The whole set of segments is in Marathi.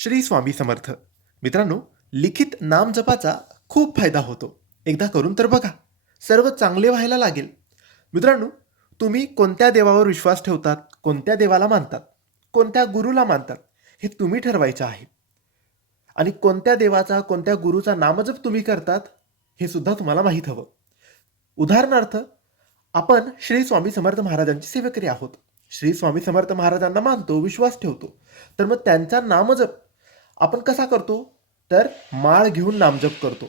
श्री स्वामी समर्थ. मित्रांनो लिखित नामजपाचा खूप फायदा होतो. एकदा करून तर बघा. सर्व चांगले व्हायला लागेल. मित्रांनो तुम्ही कोणत्या देवावर विश्वास ठेवतात कोणत्या देवाला मानतात कोणत्या गुरुला मानतात हे तुम्ही ठरवायचं आहे. आणि कोणत्या देवाचा कोणत्या गुरुचा नामजप तुम्ही करतात हे सुद्धा तुम्हाला माहीत हवं. उदाहरणार्थ आपण श्री स्वामी समर्थ महाराजांची सेवेकरी आहोत. श्री स्वामी समर्थ महाराजांना मानतो विश्वास ठेवतो. तर मग त्यांचा नामजप आपण कसा करतो? तर माळ घेऊन नामजप करतो.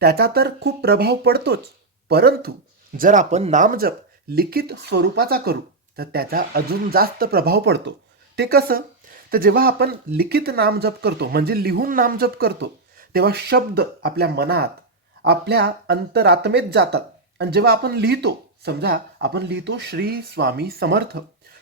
त्याचा तर खूप प्रभाव पडतोच. परंतु जर आपण नामजप लिखित स्वरूपाचा करू तर त्याचा अजून जास्त प्रभाव पडतो. ते कसं? तर जेव्हा आपण लिखित नामजप करतो म्हणजे लिहून नामजप करतो तेव्हा शब्द आपल्या मनात आपल्या अंतरात्मेत जातात. आणि जेव्हा आपण लिहितो समजा आपण लिहितो श्री स्वामी समर्थ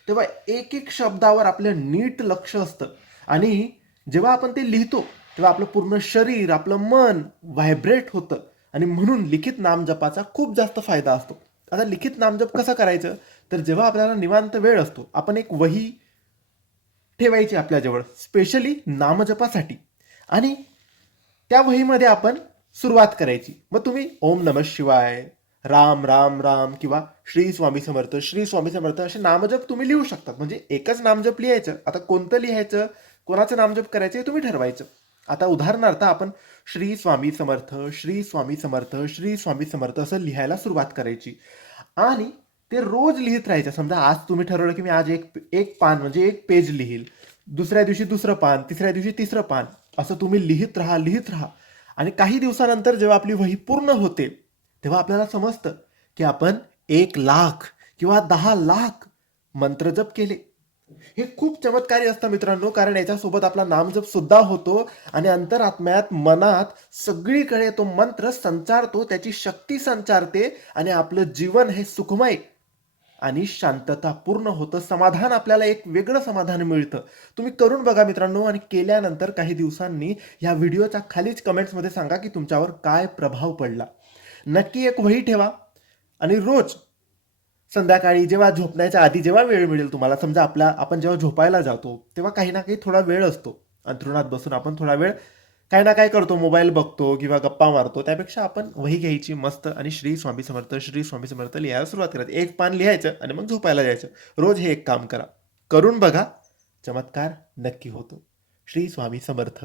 तेव्हा एक एक शब्दावर आपलं नीट लक्ष असतं. आणि जेव्हा आपण ते लिहितो तेव्हा आपलं पूर्ण शरीर आपलं मन व्हायब्रेट होतं. आणि म्हणून लिखित नामजपाचा खूप जास्त फायदा असतो. आता लिखित नामजप कसं करायचं? तर जेव्हा आपल्याला निवांत वेळ असतो आपण एक वही ठेवायची आपल्याजवळ स्पेशली नामजपासाठी. आणि त्या वहीमध्ये आपण सुरुवात करायची. मग तुम्ही ओम नम शिवाय राम राम राम किंवा श्री स्वामी समर्थ श्री स्वामी समर्थ असे नामजप तुम्ही लिहू शकता. म्हणजे एकच नामजप लिहायचं. आता कोणतं लिहायचं? कोणाचं नामजप करायचं हे तुम्ही ठरवायचं. आता उदाहरणार्थ आपण श्री स्वामी समर्थ श्री स्वामी समर्थ श्री स्वामी समर्थ असं लिहायला सुरुवात करायची. आणि ते रोज लिहित राहायचं. समजा आज तुम्ही ठरवलं की मी आज एक एक पान म्हणजे एक पेज लिहील. दुसऱ्या दिवशी दुसरं पान तिसऱ्या दिवशी तिसरं पान. असं तुम्ही लिहित राहा लिहित राहा. आणि काही दिवसानंतर जेव्हा आपली वही पूर्ण होते तेव्हा आपल्याला समजतं की आपण एक लाख किंवा दहा लाख मंत्रजप केले. हे खूप चमत्कारी असतं मित्रांनो कारण याच्यासोबत आपला नामजप सुद्धा होतो आणि अंतरात्म्यात मनात सगळीकडे तो मंत्र संचारतो त्याची शक्ती संचारते आणि आपलं जीवन हे सुखमय आणि शांतता पूर्ण होतं. समाधान आपल्याला एक वेगळं समाधान मिळतं. तुम्ही करून बघा मित्रांनो आणि केल्यानंतर काही दिवसांनी या व्हिडिओच्या खालीच कमेंट्समध्ये सांगा की तुमच्यावर काय प्रभाव पडला. नक्की एक वही ठेवा आणि रोज संध्याकाळी जेव्हा झोपण्याच्या आधी जेव्हा वेळ मिळेल तुम्हाला समजा आपला आपण जेव्हा झोपायला जातो तेव्हा काही ना काही थोडा वेळ असतो. अंथरुणात बसून आपण थोडा वेळ काही ना काय करतो मोबाईल बघतो किंवा गप्पा मारतो. त्यापेक्षा आपण वही घ्यायची मस्त आणि श्री स्वामी समर्थ श्री स्वामी समर्थ लिहायला सुरुवात करायची एक पान लिहायचं आणि मग झोपायला जायचं. रोज हे एक काम करा. करून बघा. चमत्कार नक्की होतो. श्री स्वामी समर्थ.